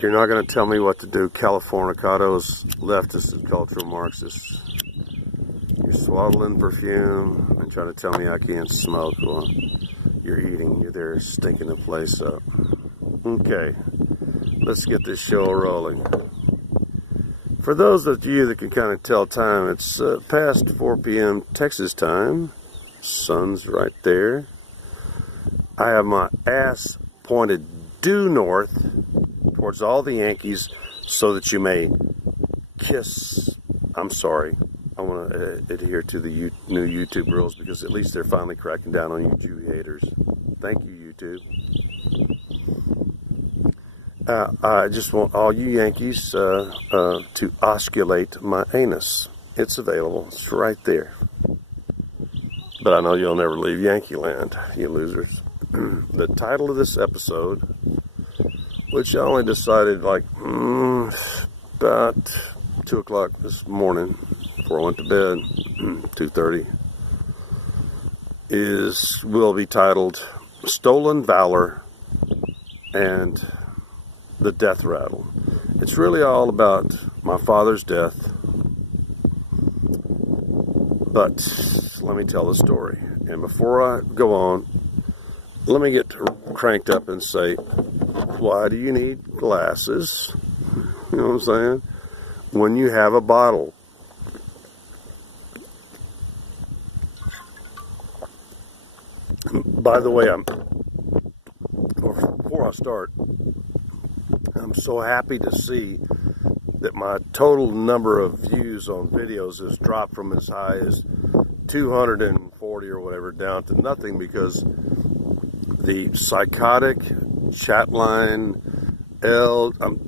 You're not going to tell me what to do, Californicados, leftists, and cultural Marxists. You're swaddling perfume and trying to tell me I can't smoke. Well, you're eating. You're there stinking the place up. Okay, let's get this show rolling. For those of you that can kind of tell time, it's past 4 p.m. Texas time. Sun's right there. I have my ass pointed due north towards all the Yankees so that you may kiss. I'm sorry. I want to adhere to the new YouTube rules because at least they're finally cracking down on you Jew haters. Thank you, YouTube. I just want all you Yankees to osculate my anus. It's available. It's right there. But I know you'll never leave Yankee land, you losers. The title of this episode, which I only decided like about 2 o'clock this morning before I went to bed, 2:30, will be titled Stolen Valor and the Death Rattle. It's really all about my father's death, but let me tell the story. And before I go on, let me get cranked up and say, why do you need glasses? You know what I'm saying? When you have a bottle. By the way, before I start, I'm so happy to see that my total number of views on videos has dropped from as high as 240 or whatever down to nothing because the psychotic chat line, I'm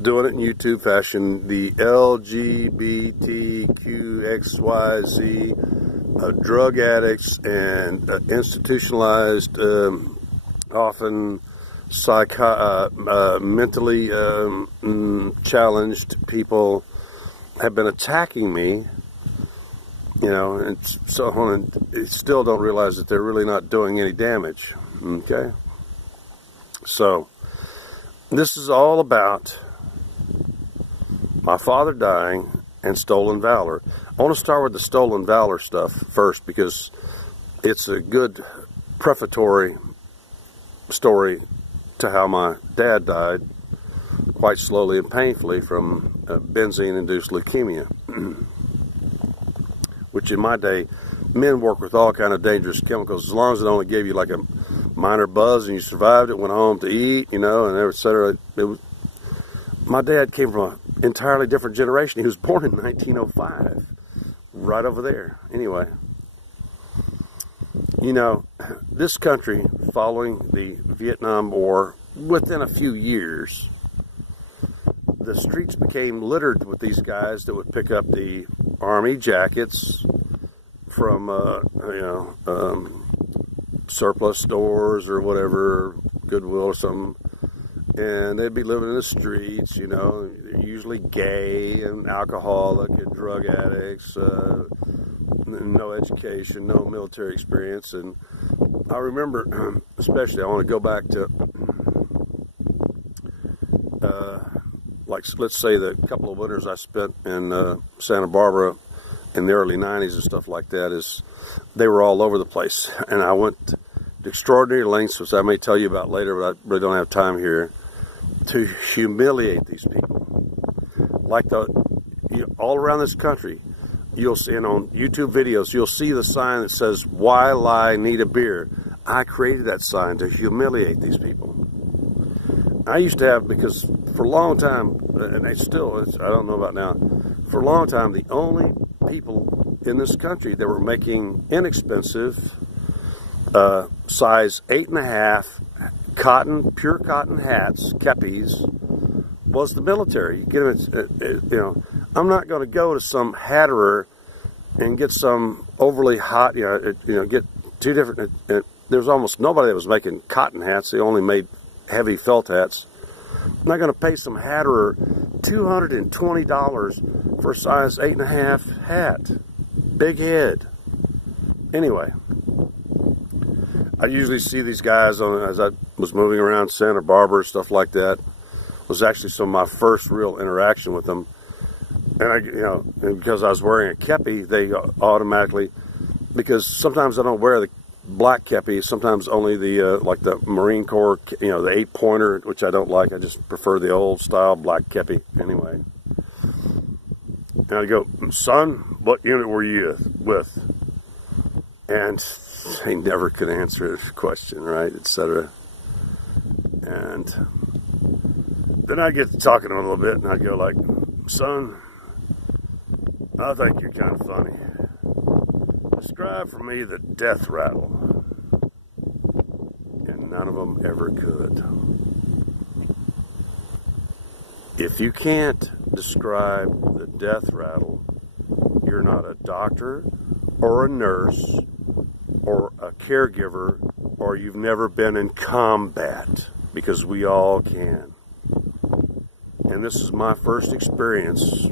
doing it in YouTube fashion, the LGBTQXYZ drug addicts and institutionalized, often mentally challenged people have been attacking me, you know, and so on, and still don't realize that they're really not doing any damage. Okay? So, this is all about my father dying and stolen valor. I want to start with the stolen valor stuff first because it's a good prefatory story to how my dad died quite slowly and painfully from benzene-induced leukemia, which in my day, men work with all kind of dangerous chemicals as long as it only gave you like a minor buzz and you survived it, went home to eat, you know, and et cetera. My dad came from an entirely different generation. He was born in 1905, right over there. Anyway, you know, this country, following the Vietnam War, within a few years, the streets became littered with these guys that would pick up the army jackets from, surplus stores or whatever, Goodwill or something, and they'd be living in the streets, you know, usually gay and alcoholic and drug addicts, no education, no military experience. And I remember, especially, I want to go back to, like, let's say the couple of winters I spent in Santa Barbara in the early 90s and stuff like that, is they were all over the place. And I went to extraordinary lengths, which I may tell you about later, but I really don't have time here, to humiliate these people. Like all around this country, you'll see, and on YouTube videos, you'll see the sign that says, "Why lie, need a beer?" I created that sign to humiliate these people. I used to have, because for a long time, and I don't know about now, for a long time, the only people in this country that were making inexpensive, size 8.5 pure cotton hats, kepis, was the military. You get them, I'm not going to go to some hatterer and get some overly hot, get two different. There's almost nobody that was making cotton hats. They only made heavy felt hats. I'm not going to pay some hatterer $220 for a size 8.5 hat. Big head. Anyway, I usually see these guys as I was moving around Santa Barbara, stuff like that, was actually some of my first real interaction with them. And and because I was wearing a kepi, they automatically, because sometimes I don't wear the black kepi, sometimes only the like the Marine Corps, the 8-pointer, which I don't like. I just prefer the old style black kepi anyway. And I go, son, what unit were you with? And they never could answer the question, right, etc. And then I get to talking to them a little bit, and I go like, son, I think you're kind of funny. Describe for me the death rattle. And none of them ever could. If you can't describe the death rattle, you're not a doctor or a nurse or a caregiver, or you've never been in combat, because we all can. And this is my first experience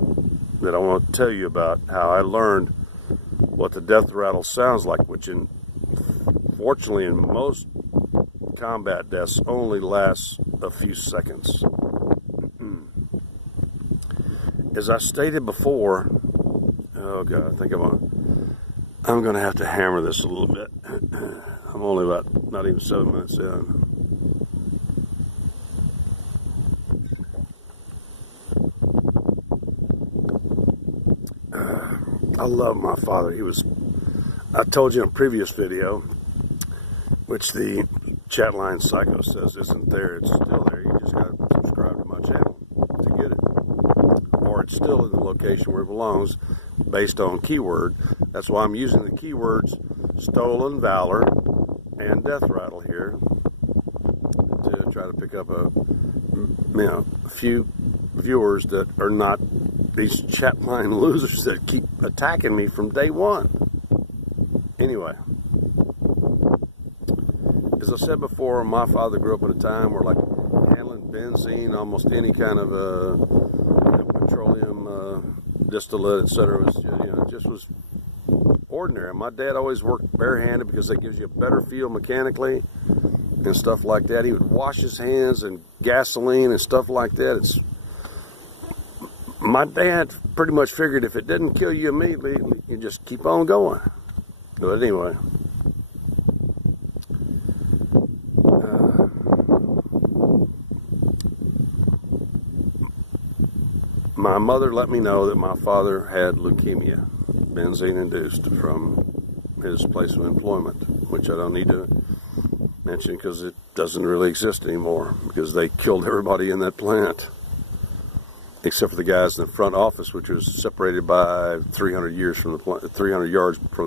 that I want to tell you about, how I learned what the death rattle sounds like, which fortunately in most combat deaths only lasts a few seconds. As I stated before, oh God, I think I'm gonna have to hammer this a little bit. I'm only about not even 7 minutes in. I love my father. I told you in a previous video, which the chat line psycho says isn't there. It's still there. You just got to subscribe to my channel to get it. Or it's still in the location where it belongs based on keyword. That's why I'm using the keywords stolen valor and death rattle here to try to pick up a few viewers that are not these chat line losers that keep attacking me from day one. Anyway, as I said before, my father grew up at a time where, like, handling benzene, almost any kind of petroleum distillate, etc., was ordinary. My dad always worked barehanded because that gives you a better feel mechanically and stuff like that. He would wash his hands in gasoline and stuff like that. My dad pretty much figured if it didn't kill you immediately, you just keep on going. But anyway, my mother let me know that my father had leukemia, benzene-induced, from his place of employment, which I don't need to mention because it doesn't really exist anymore, because they killed everybody in that plant, except for the guys in the front office, which was separated by 300 yards from the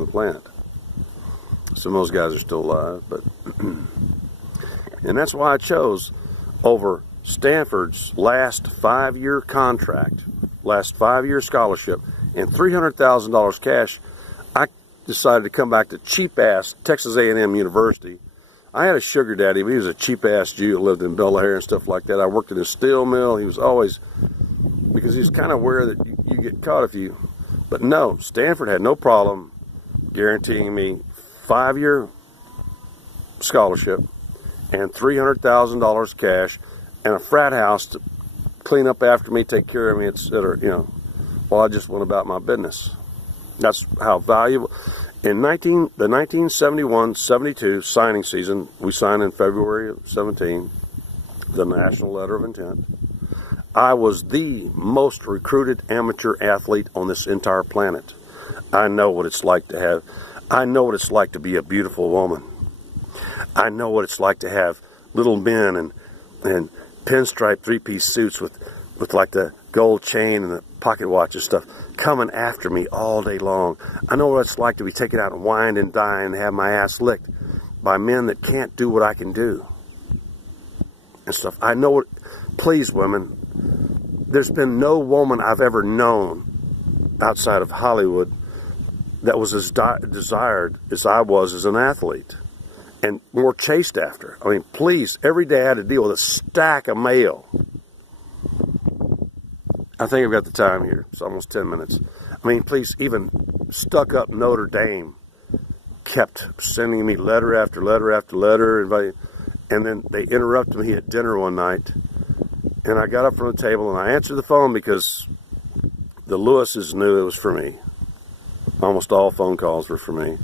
plant. Some of those guys are still alive, but and that's why I chose over Stanford's last 5-year contract, last 5-year scholarship, and $300,000 cash. I decided to come back to cheap-ass Texas A&M University. I had a sugar daddy, but he was a cheap-ass Jew that lived in Bel Air and stuff like that. I worked in a steel mill. He was always, because he was kind of aware that you get caught if you, but no, Stanford had no problem guaranteeing me 5-year scholarship and $300,000 cash and a frat house to clean up after me, take care of me, etc., while I just went about my business. That's how valuable. In the 1971-72 signing season, we signed in February of 17, the National Letter of Intent. I was the most recruited amateur athlete on this entire planet. I know what it's like to be a beautiful woman. I know what it's like to have little men and pinstripe 3-piece suits with like the gold chain and the pocket watch and stuff coming after me all day long. I know what it's like to be taken out and wined and dined and have my ass licked by men that can't do what I can do and stuff. I know what, please women, there's been no woman I've ever known outside of Hollywood that was as desired as I was as an athlete and more chased after. I mean, please, every day I had to deal with a stack of mail. I think I've got the time here. It's almost 10 minutes. I mean, please, even stuck up Notre Dame kept sending me letter after letter after letter. And then they interrupted me at dinner one night And I got up from the table and I answered the phone because the Lewises knew it was for me. Almost all phone calls were for me.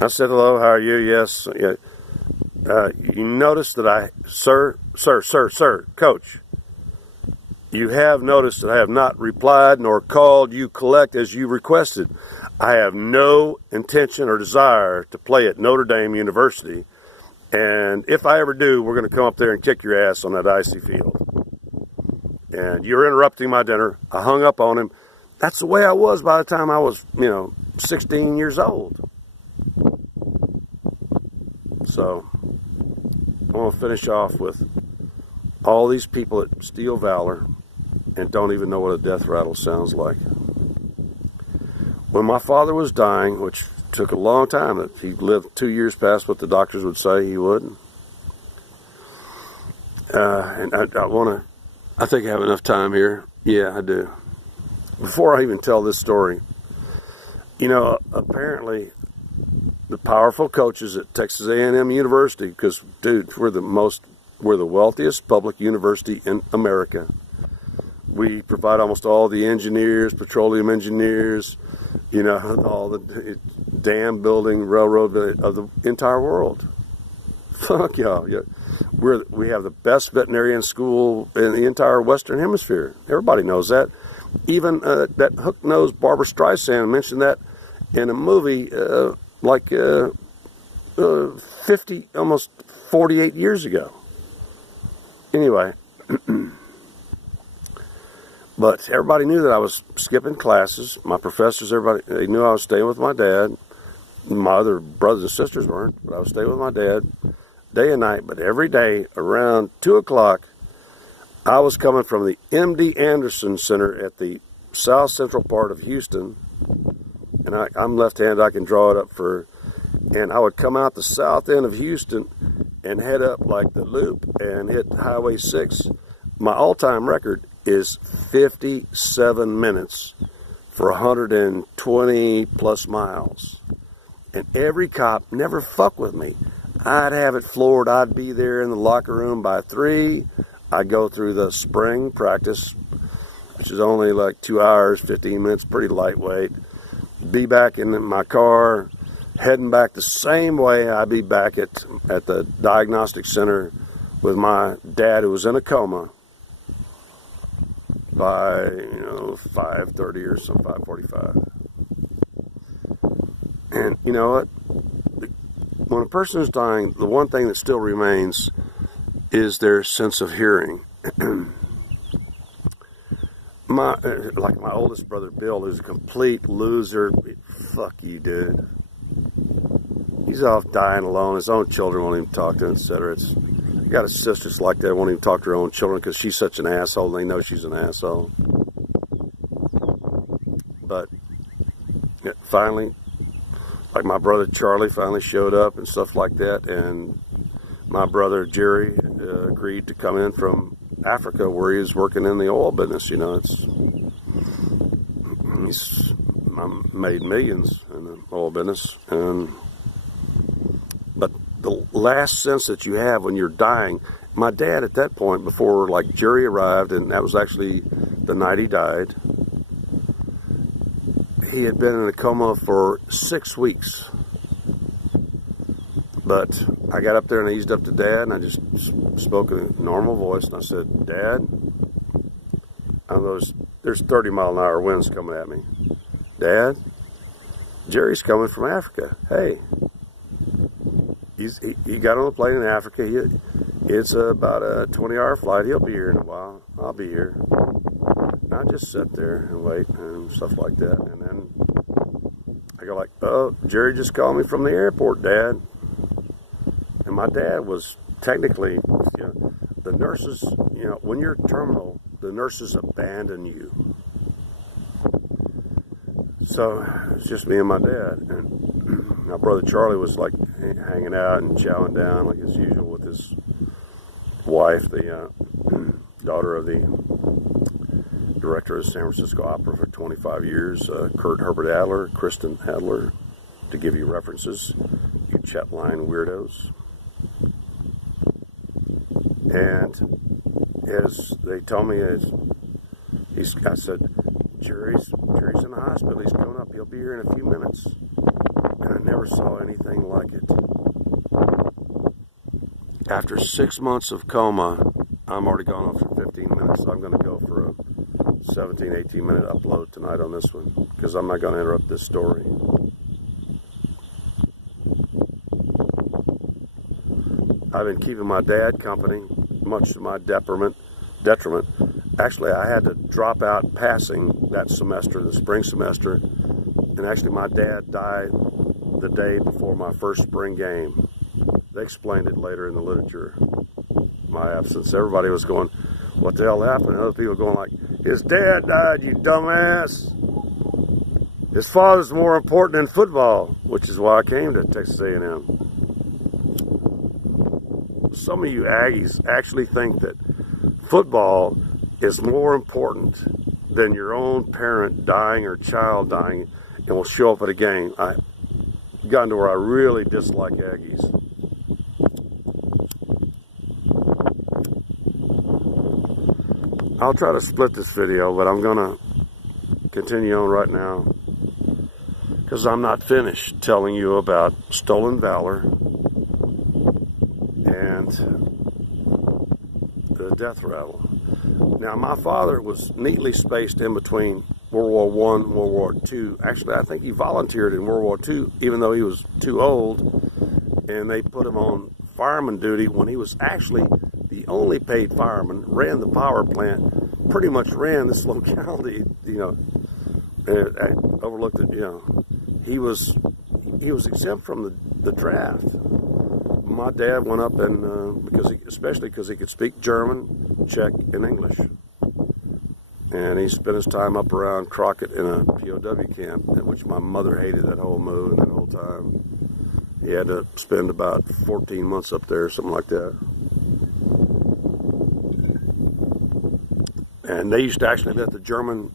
I said, hello, how are you? Yes. You notice that sir, coach, you have noticed that I have not replied nor called you collect as you requested. I have no intention or desire to play at Notre Dame University. And if I ever do, we're going to come up there and kick your ass on that icy field. And you're interrupting my dinner. I hung up on him. That's the way I was by the time I was, 16 years old. So, I want to finish off with all these people that steal valor and don't even know what a death rattle sounds like. When my father was dying, which took a long time, he lived 2 years past what the doctors would say he would. And I think I have enough time here. Yeah, I do. Before I even tell this story, apparently the powerful coaches at Texas A&M University, because, dude, we're the wealthiest public university in America. We provide almost all the engineers, petroleum engineers, all the dam building, railroad of the entire world. Fuck y'all. Yeah. We have the best veterinarian school in the entire Western Hemisphere. Everybody knows that. Even that hook-nosed Barbara Streisand mentioned that in a movie 50, almost 48 years ago. Anyway, but everybody knew that I was skipping classes. My professors, everybody, they knew I was staying with my dad. My other brothers and sisters weren't, but I was staying with my dad day and night. But every day around 2 o'clock, I was coming from the M.D. Anderson Center at the south central part of Houston. And I'm left-handed, I can draw it up and I would come out the south end of Houston and head up like the loop and hit Highway 6. My all-time record is 57 minutes for 120 plus miles. And every cop never fucked with me. I'd have it floored. I'd be there in the locker room by 3. I'd go through the spring practice, which is only like 2 hours, 15 minutes, pretty lightweight. Be back in my car, heading back the same way. I'd be back at the diagnostic center with my dad, who was in a coma, by 5:30 or some 5:45. And you know what? When a person is dying, the one thing that still remains is their sense of hearing. My oldest brother Bill, who's a complete loser. Fuck you, dude. He's off dying alone. His own children won't even talk to him, etc. I got a sister that's like that, won't even talk to her own children because she's such an asshole and they know she's an asshole. But finally, like my brother Charlie finally showed up and stuff like that, and my brother Jerry agreed to come in from Africa where he was working in the oil business. He's made millions in the oil business, but the last sense that you have when you're dying, my dad at that point, before like Jerry arrived, and that was actually the night he died, he had been in a coma for 6 weeks. But I got up there and I eased up to Dad, and I just spoke in a normal voice, and I said, Dad, there's 30-mile-an-hour winds coming at me. Dad, Jerry's coming from Africa. Hey, he got on a plane in Africa. It's about a 20-hour flight. He'll be here in a while. I'll be here. And I just sit there and wait and stuff like that. And then I go like, oh, Jerry just called me from the airport, Dad. And my dad was technically, the nurses, when you're terminal, the nurses abandon you. So it's just me and my dad. And my brother Charlie was like hanging out and chowing down like as usual with his wife, the daughter of the director of the San Francisco Opera for 25 years, Kurt Herbert Adler, Kristen Adler, to give you references, you chat line weirdos. And As they told me, I said, Jerry's in the hospital. He's coming up. He'll be here in a few minutes. And I never saw anything like it. After 6 months of coma, I'm already gone on for 15 minutes. So I'm going to go for a 17, 18 minute upload tonight on this one, because I'm not going to interrupt this story. I've been keeping my dad company, much to my detriment. Actually, I had to drop out passing that semester, the spring semester, and actually my dad died the day before my first spring game. They explained it later in the literature, my absence. Everybody was going, what the hell happened? And other people going like, his dad died, you dumbass. His father's more important than football, which is why I came to Texas A&M. Some of you Aggies actually think that football is more important than your own parent dying or child dying and will show up at a game. I've gotten to where I really dislike Aggies. I'll try to split this video, but I'm going to continue on right now because I'm not finished telling you about stolen valor and the death rattle. Now, my father was neatly spaced in between World War I and World War II. Actually, I think he volunteered in World War II, even though he was too old, and they put him on fireman duty when he was actually the only paid fireman, ran the power plant, pretty much ran this locality, and overlooked it, He was exempt from the draft. My dad went up and, especially because he could speak German, Czech, and English. And he spent his time up around Crockett in a POW camp, which my mother hated that whole move and that whole time. He had to spend about 14 months up there, something like that. And they used to actually let the German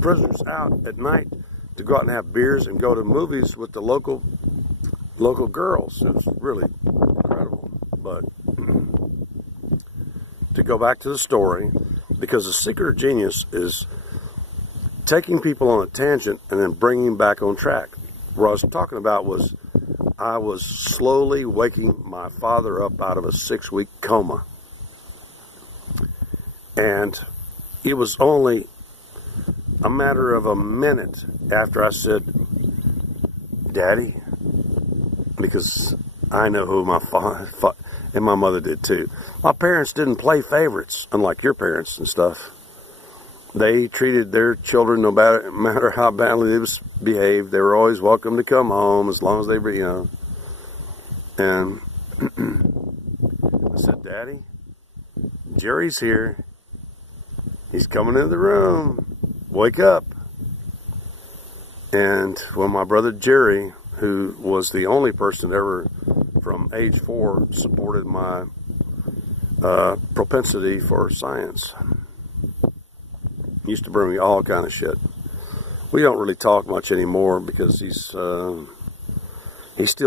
prisoners out at night to go out and have beers and go to movies with the local girls. It was really incredible. But to go back to the story, because the secret of genius is taking people on a tangent and then bringing them back on track. What I was talking about was I was slowly waking my father up out of a 6-week coma. And it was only a matter of a minute after I said, Daddy, because I know who my father, and my mother did too. My parents didn't play favorites, unlike your parents and stuff. They treated their children, no matter how badly they behaved, they were always welcome to come home as long as they were, And I said, Daddy, Jerry's here. He's coming into the room. Wake up. And when my brother Jerry, who was the only person ever from age 4 supported my propensity for science, he used to bring me all kind of shit. We don't really talk much anymore because he still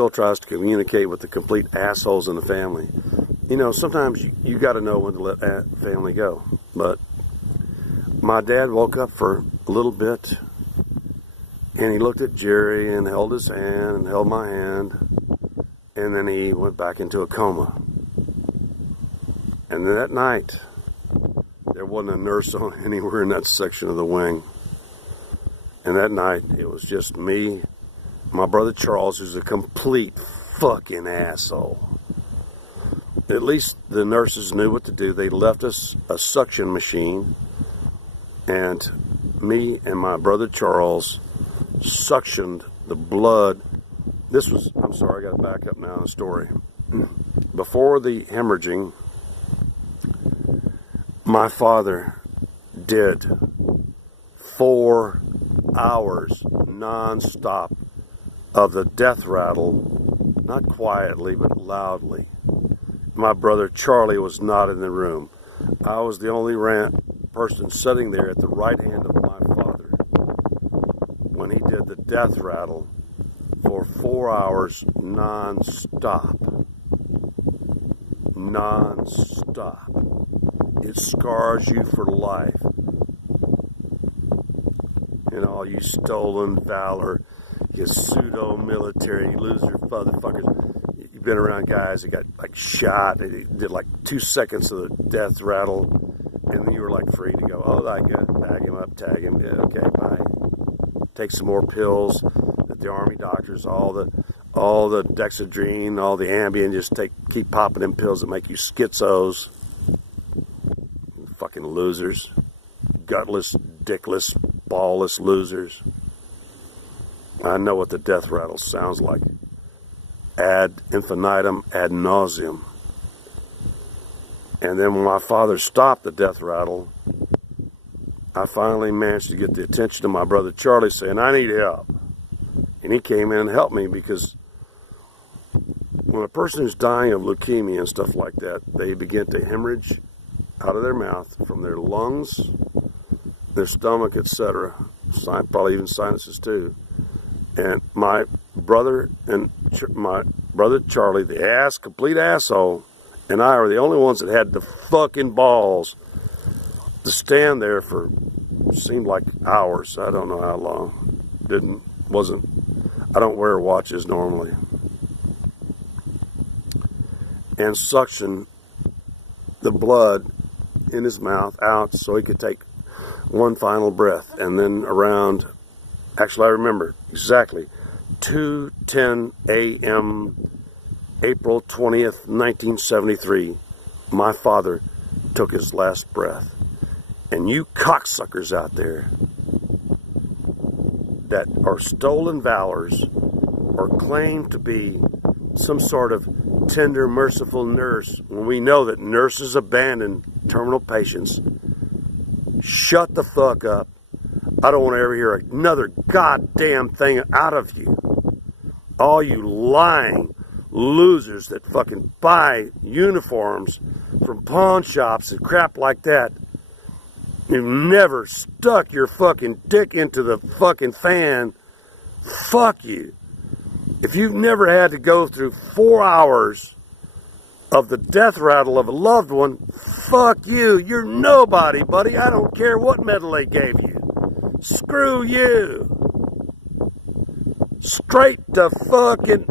tries to communicate with the complete assholes in the family. Sometimes you got to know when to let family go. But my dad woke up for a little bit, and he looked at Jerry and held his hand and held my hand, and then he went back into a coma. And that night, there wasn't a nurse on anywhere in that section of the wing. And that night, it was just me, my brother Charles, who's a complete fucking asshole. At least the nurses knew what to do. They left us a suction machine, and me and my brother Charles suctioned the blood. I'm sorry, I got to back up now in the story. Before the hemorrhaging, my father did 4 hours non-stop of the death rattle, not quietly but loudly. My brother Charlie was not in the room. I was the only person sitting there at the right hand of my father when he did the death rattle for 4 hours non-stop. Non-stop. it scars you for life. You know, all you stolen valor, you pseudo-military loser motherfuckers. You've been around guys that got like shot. They did like 2 seconds of the death rattle, and then you were like free to go. Oh, I got bag him up, tag him. Yeah, okay, bye. Take some more pills that the army doctors, all the dexedrine, all the Ambien, just keep popping them pills that make you schizos. Fucking losers, gutless, dickless, ballless losers. I know what the death rattle sounds like. Ad infinitum, ad nauseum. And then when my father stopped the death rattle, I finally managed to get the attention of my brother Charlie, saying, I need help. And he came in and helped me, because when a person is dying of leukemia and stuff like that, they begin to hemorrhage out of their mouth, from their lungs, their stomach, etc. Probably even sinuses too. And my brother Charlie, the complete asshole, and I are the only ones that had the fucking balls to stand there for, seemed like hours. I don't know how long. I don't wear watches normally. And suction the blood in his mouth out so he could take one final breath. And then around, actually I remember exactly, 2:10 a.m. April 20th, 1973, my father took his last breath. And you cocksuckers out there that are stolen valors or claim to be some sort of tender, merciful nurse, when we know that nurses abandon terminal patients, shut the fuck up. I don't want to ever hear another goddamn thing out of you. All you lying losers that fucking buy uniforms from pawn shops and crap like that. You've never stuck your fucking dick into the fucking fan. Fuck you. If you've never had to go through 4 hours of the death rattle of a loved one, fuck you. You're nobody, buddy. I don't care what medal they gave you. Screw you. Straight to fucking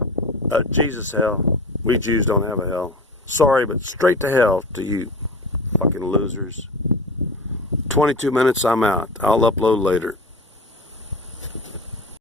Jesus hell. We Jews don't have a hell. Sorry, but straight to hell to you fucking losers. 22 minutes, I'm out. I'll upload later.